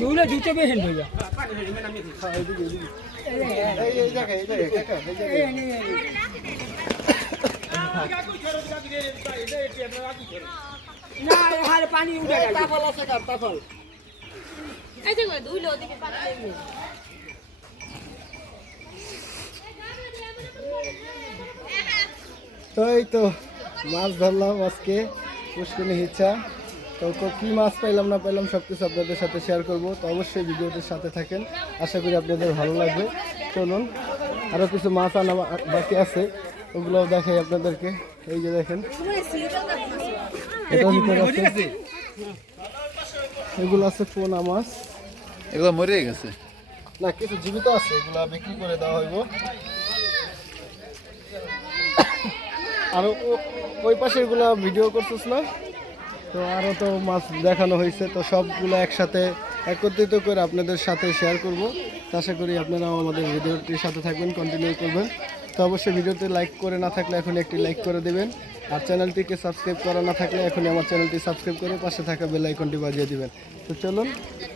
দুলে জুতে বেশি হইয়া না পানি উঠে গেছে তাফল আছে কার তাফল নেই তো মাছ ধরলাম আজকে পুষ্কিনি হিচ্ছা। তো কো- মাছ পাইলাম, না পাইলাম সব কিছু আপনাদের সাথে শেয়ার করব। তো অবশ্যই ভিডিওটির সাথে থাকেন। আশা করি আপনাদের ভালো লাগবে। চলুন আরও কিছু মাছ আনা বাকি আছে। ওগুলোও দেখাই আপনাদেরকে। এই যে দেখেন। এগুলো আছে পোনা মাছ। এগুলো মরে গেছে। না, কিছু জীবিত আছে, এগুলা বিক্রি করে দেওয়া হইব। আর ওই পাশে এগুলা ভিডিও করছিস না? তো আরও তো মাছ দেখানো হয়েছে তো সবগুলো একসাথে একত্রিত করে আপনাদের সাথে শেয়ার করব। আশা করি আপনারাও আমাদের ভিডিওটির সাথে থাকবেন কন্টিনিউ করবেন। তো অবশ্যই ভিডিওতে লাইক করে না থাকলে এখন একটি লাইক করে দেবেন। আর চ্যানেলটিকে সাবস্ক্রাইব করা না থাকলে এখনই আমার চ্যানেলটি সাবস্ক্রাইব করে পাশে থাকা বেল আইকনটি বাজিয়ে দিবেন। তো চলুন,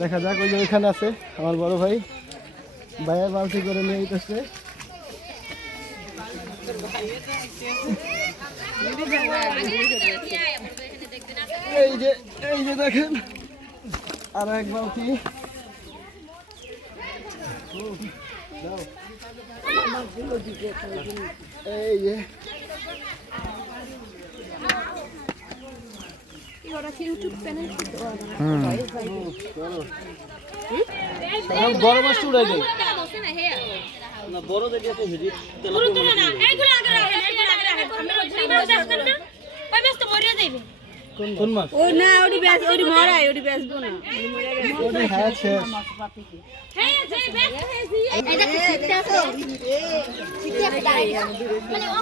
দেখা যাক ওই যে ওইখানে আছে আমার বড় ভাই। ভাইয়া বালতি করে নিয়ে যেতেছে এই যে এই যে দেখেন, আর এক বালতি। এই যে বড় মাছটা উড়াই দেয় গুরু তুলো না এইগুলো আগে রাখেন এইগুলো আগে রাখেন ওই মাছ আসবেন না ওই মাছ তো মরিয়া কোন মাছ ওই না ওটি বেশ ওটি মরাই ওটি বেচবো না ওটা হ্যাঁ শেষ হ্যাঁ যাই বেশ এটা কি শিখতে আছে শিখতে আছে মানে ও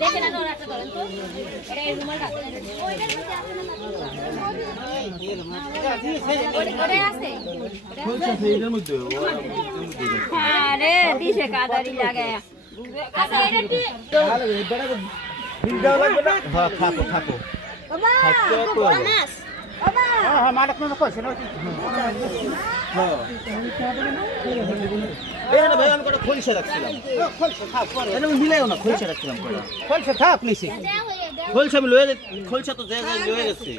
দেখেন না ওরা করেন তো। এটা এই রুমালটা। ওইটার মধ্যে আছে না ওটা আছে হ্যাঁ রে দিছে কাদারি লাগে আচ্ছা এটা কি হ্যাঁ থাকো থাকো মাছ মিলাইও না খোলসা রাখছিলাম কয়টা? খোলসা থাক নিছি। খোলসা আমি লয়ে খোলসা তো লয়ে গেছে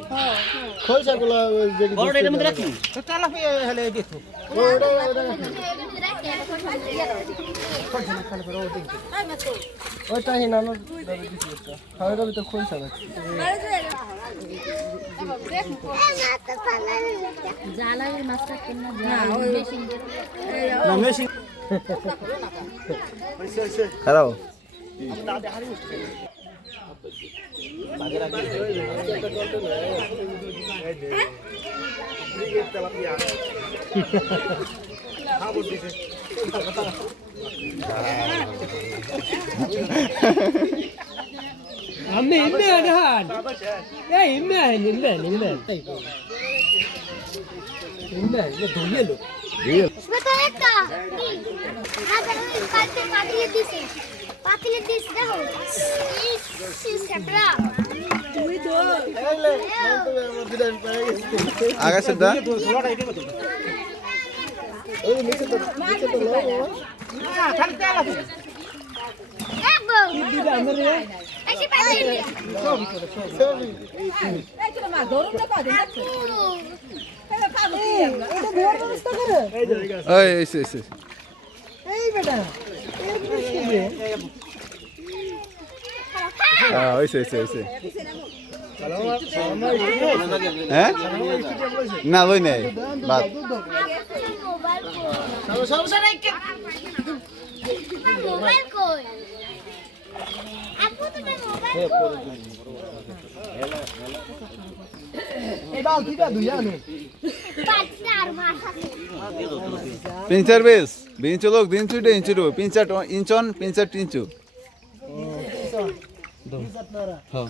মধ্যে রাখি তালা হলে খোলসা রাখছি। মাছটা কেন না machine খারাপ আমি ইমে আনহান এই ইমে আন ইমে আকাশের দা। এই নিচে তো নিচে তো লও না হ্যাঁ, খালি তেল আছে। না লই নাই বাদ। মোবাইল কই পিঞ্চার বেশ বিঞ্চু লোক দিন চুটে ইঞ্চু রো পিঞ্চার ইঞ্চন পিঞ্চার টিঞ্চু হ্যাঁ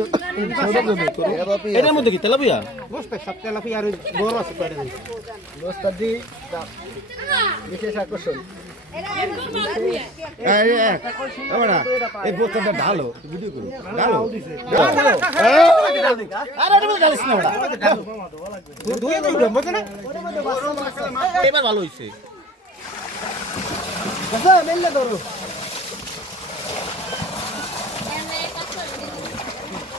বাড়ি এটার মধ্যে কি তেলাপিয়া? দোস্তা দি বিশেষ আকর্ষণ এই বোতলটা ঢালো ভিডিও করো। ঢালো। এবার ভালো হইছে। মেললে ধরো একজন পাও দাও একজন পাও দিয়ে দাও বেরাগুড়ি করব কে বুঝতে বড় না না বুঝতে বড়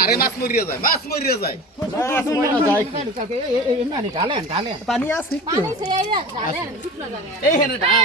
আরে মাছ মরিয়া যায় মাছ মরিয়া যায়। পানি আছে এই হেনে ঢাল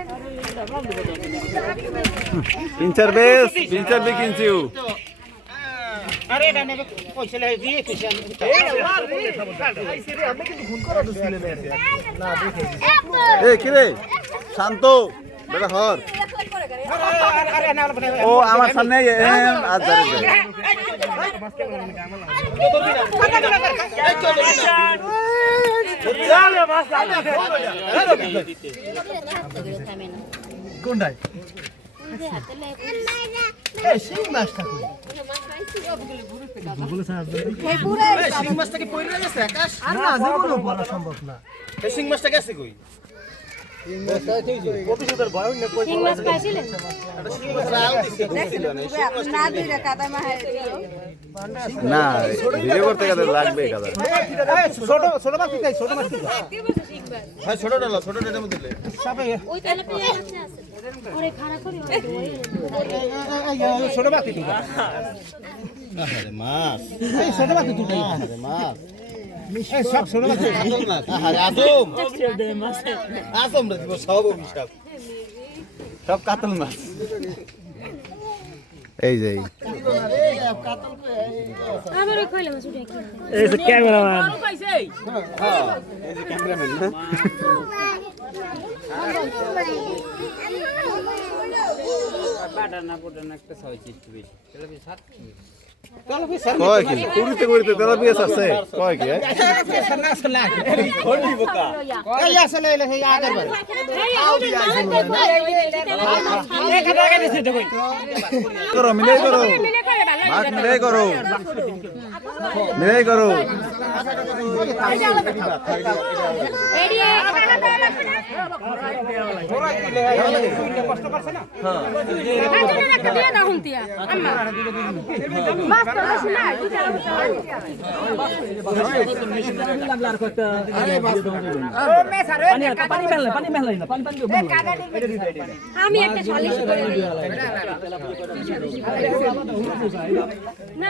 পিঞ্চার বেশ পিঞ্চার বি কিনছিউ আরে এটা নেবে পয়সা লাগে দিয়ে আমি কিরে শান্ত বেটা হর ও আমার সামনে কোনটাই এই মাছটা কই শিং মাছটা কি পড়ে গেছে আকাশ? না জীবনও বলা সম্ভব না। এই শিং মাছটা গেছে কই? না ভিডিও করতে গেলে লাগবে ছোট ছোট মাছ ছোট মাছ ছোট কি আরে মাছ এই ছোট কি আরে মাছ এই সব ছোট মাছ আসম আসম রে দিব সব অভিশাপ সব কাতল মাছ এই যে এই। আবার ওই কইলে মাছ উঠে কি এই যে ক্যামেরাম্যান এই যে ক্যামেরাম্যান না কয় কি? কুড়িতে কুড়িতে তেলা পিয়াস আছে? কয় কি হ্যাঁ? করো করো। মিলাই করো। মিলাই করো। আমি একটা সালিশ করে দিই না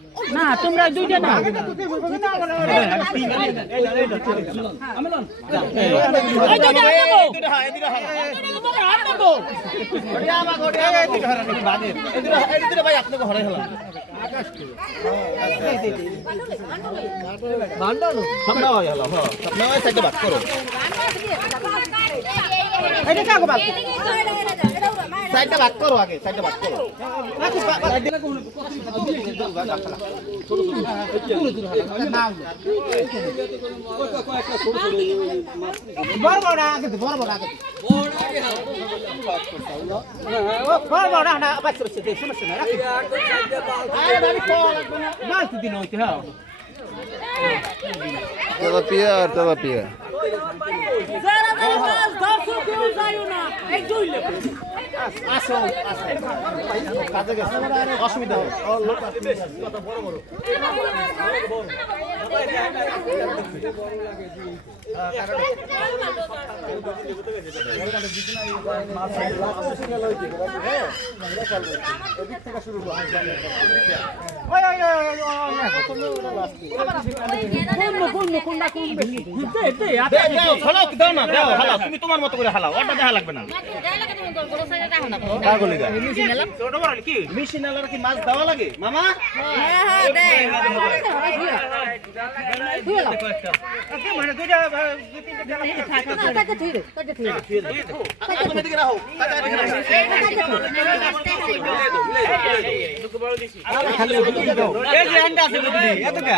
না তোমরা দুইটা না হয় হ্যাঁ হয় বাদ করো এটা কাগো বাপ সাইডে বাদ করো। আগে সাইডে বাদ করো না দিন হইতে হ্যাঁ। তেলাপিয়া আর তেলাপিয়া আসো কাজে গেছে অসুবিধা ওই কোন কোন কোন বেশি দে দে দে, দাও, হালাও, দাও না, দাও, হালাও। তুমি তোমার মতো করে হালাও ওটা দেখা লাগবে না পাগলি গা। ছোট কি মেশিন আলার কি মাছ দেওয়া লাগে মামা মানে দুইটা দুই তিনটা কাকা, তুমি এদিকে রাখো কাকা, এদিকে রাখো। এই যে আন্ডা আছে বুঝলি এত কা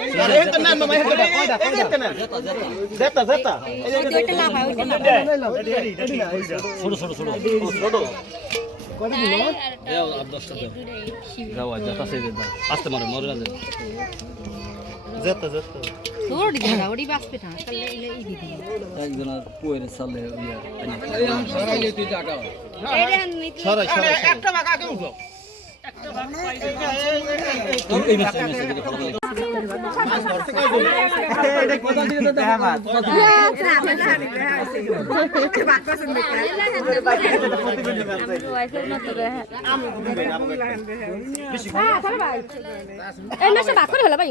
মাছ পাইছেন তো ইলিশ মাছ এই দূরে দিয়ে আড্ডা ওই আপনাদের পলিথিন আছে মামা পলিথিনটা লম না হ্যাঁ লন দেখি যেহেতু পামেন আন্দার লই যাগে তো না না এই তো না মামা এই তো এই তো না জেতা জেতা ছোট ছোট ছোট ছোট জেতা জেতা সরাই সরাই একটা বাঁকা উঠো ভাগ করে হলো ভাই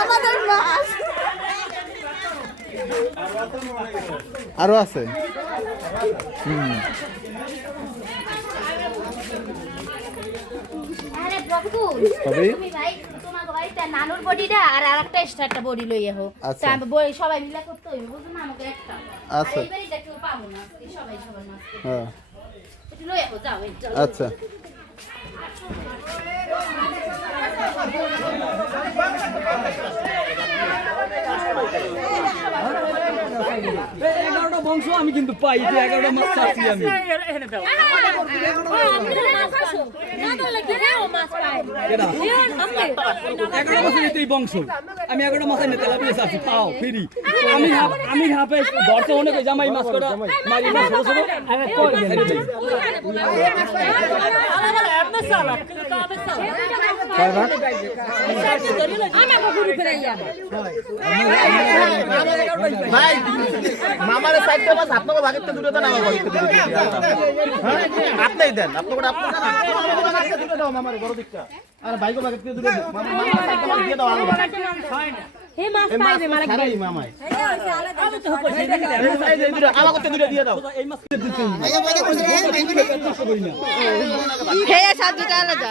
আমাদের মাছ আরও আছে তবে নানুর বডিটা আর আরেকটা এক্সট্রা বডি আহো আচ্ছা। বই সবাই মিলে করতে হইবে বুঝছ না আমাকে একটা। আচ্ছা। আর এই পাবো না সবাই সবার মাছ হ্যাঁ। একটু লই আহো যাও। আচ্ছা। এগারোটা বংশ আমি কিন্তু পাই যে এগারোটা মাছ চাচ্ছি আমি? এগারো এই বংশ আমি এগারোটা চাচ্ছি পাও ফিরি আমি আমি হাফে ধরতে অনেক জামাই মাছ করা মারি মাছ ছোট ছোট আমি ছেড়ে দেই। ভাই মামারে আপনাকে ভাগের থেকে দুটো দেন আমার ভাগের থেকে দুটো দিয়ে দেন। হ্যাঁ? আপনাকে আপনি দেন আমার ভাগের দুটো দাও মামারে বড় দিকটা আর ভাইগো ভাগের থেকে দুটো দাও মামা মামার সাইড দেন দিয়ে দাও আলো হে মাছ পাইবে মারা ছাড়াই মামাই এই সাইড এই দুটো আমাকে থেকে দুটো দিয়ে দাও এই মাছ দিতে খেয়ে সাত দুটা আলাদা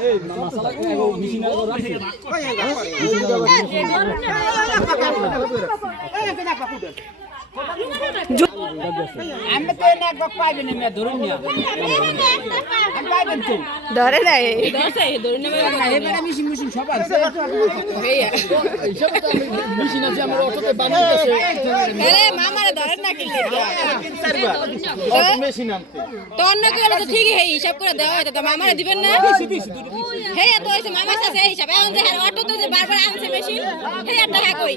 এই ধরে নাই। মামারে হিসাব করে দেওয়া তো দিবেন না? হে এত হয়েছে মামার সাথে এই হিসাব। এখন যে অটো তো বারবার আনছে মেশিন হে একটা কই?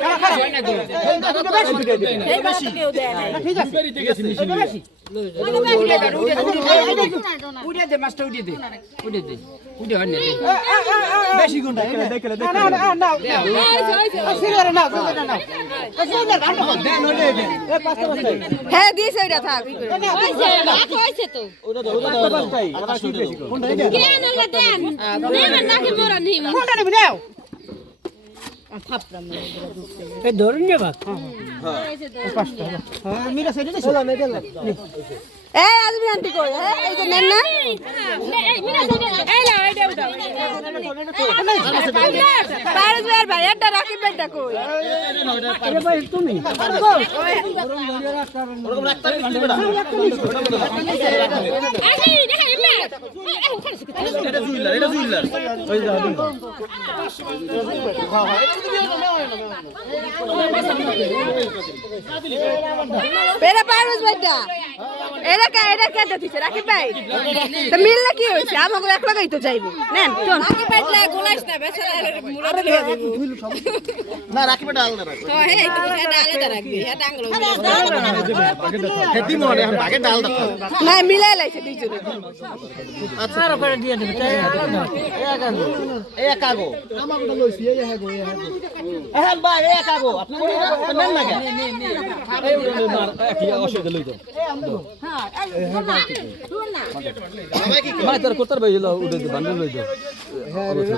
এটা ক্লাস করে দেব অটো তো বাসা তো কেউ দেয় না উড়ে দে মাছটা উড়ে দে উড়ে দে উড়ে হয় না দে বেশি গুণটা দেখলে দেখলে হ্যাঁ দিয়েছে ওইটা থাক হয়েছে তো কেন না দেন নেবেন নাকি মোরা নিম এই আজমি আন্টি কই? এই যে নেন না। পারস ভাই ভাই এটা রাকিব ভাইটা কই? ওরকম রাখতে পারবি না। এটা জুইলার এটা জুইলার এরা পারস ভাইটা এরা কা এরা কেটে দিছে রাকিব ভাই তো মিললে কি হইছে আমাকে এক লাগাই তো যাইবো নেন চল রাকিব ভাই লা গোলাইস না বেচারা মুড়া দিয়ে দিব না রাখি বেটা আলাদা রাখ তো হে তো এটা আলাদা রাখবি এটা আঙ্গুল খেতি মনে এখন ভাগে ডাল দাও না মিলাই লাইছে দুইজনে আচ্ছা আর করে দিয়ে দেবে তাই আলাদা এই কাগো আমাকে লইছি এই হ্যাঁ গো এই হ্যাঁ এখন ভাই এই কাগো আপনি নেন না কেন? অসুবিধা লই তো মামাই কি মানে তোর কোতার ভাই উড়ে দে বান্ডল লই দে।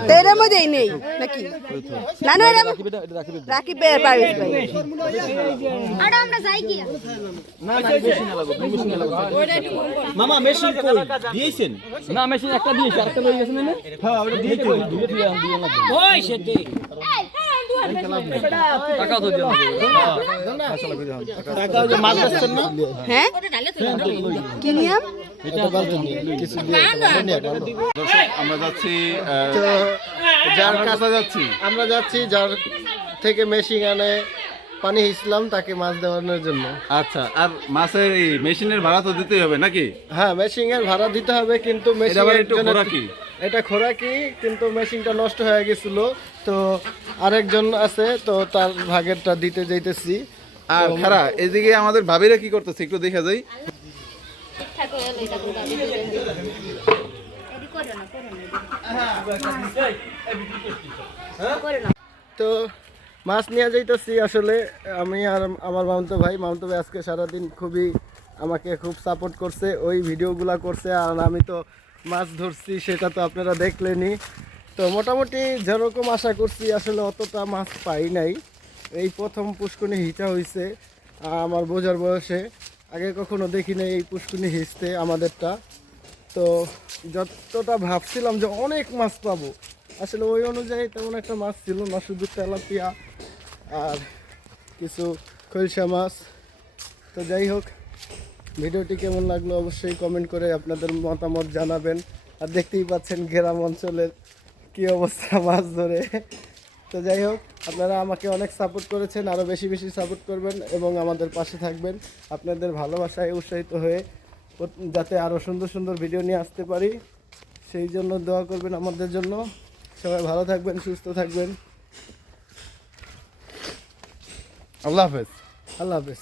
তো এর মধ্যেই নেই নাকি? নানু এরা রাখি রাখি বেটা রাকিব ভাই। আরে আমরা যাই কি না না মেশিন লাগো মেশিন লাগো মামা মেশিন কই? দিয়েছেন না মেশিন একটা দিয়েছি আরেকটা লই গেছেন না হ্যাঁ ওটা দিয়ে দিয়ে দিয়ে দিয়ে দিয়ে লাগবে ওই সেটি টাকা তো দিও টাকা যে মাছ না হ্যাঁ কি নিয়ম কিছু দিয়ে দর্শক আমরা যাচ্ছি যার আমরা কাছে যাচ্ছি আমরা যাচ্ছি যার থেকে মেশিন আনে পানি হিসলাম তাকে মাছ দেওয়ানোর জন্য। আচ্ছা আর মাছের এই মেশিনের ভাড়া তো দিতেই হবে নাকি? হ্যাঁ মেশিন এর ভাড়া দিতে হবে কিন্তু মেশিন একটু খোরাকি। এটা খোরাকি কিন্তু মেশিনটা নষ্ট হয়ে গেছিল। তো আরেকজন আছে তো তার ভাগেরটা দিতে যাইতেছি। আর খারা এদিকে আমাদের ভাবিরা কি করতেছে একটু দেখা যাই। তো মাছ নিয়ে যাইতেছি আসলে। আমি আর আমার মামতো ভাই মামতো ভাই আজকে সারাদিন খুবই আমাকে খুব সাপোর্ট করছে, ওই ভিডিওগুলা করছে, আর আমি তো মাছ ধরছি, সেটা তো আপনারা দেখলেনই। তো মোটামুটি যেরকম আশা করছি, আসলে অতটা মাছ পাই নাই। এই প্রথম পুষ্কুনি হিচা হয়েছে আমার বোঝার বয়সে। আগে কখনো দেখি নাই এই পুষ্কুনি হিচতে আমাদেরটা। তো যতটা ভাবছিলাম যে অনেক মাছ পাবো, আসলে ওই অনুযায়ী তেমন একটা মাছ ছিল না, শুধু তেলাপিয়া আর কিছু খলসা মাছ। তো যাই হোক, ভিডিওটি কেমন লাগল অবশ্যই কমেন্ট করে আপনাদের মতামত জানাবেন। আর দেখতেই পাচ্ছেন গ্রাম অঞ্চলের কী অবস্থা মাছ ধরে। তো যাই হোক, আপনারা আমাকে অনেক সাপোর্ট করেছেন আরও বেশি বেশি সাপোর্ট করবেন এবং আমাদের পাশে থাকবেন। আপনাদের ভালোবাসায় উৎসাহিত হয়ে যাতে আরও সুন্দর সুন্দর ভিডিও নিয়ে আসতে পারি। সেই জন্য দোয়া করবেন আমাদের জন্য। সবাই ভালো থাকবেন, সুস্থ থাকবেন। আল্লাহ হাফেজ আল্লাহ হাফেজ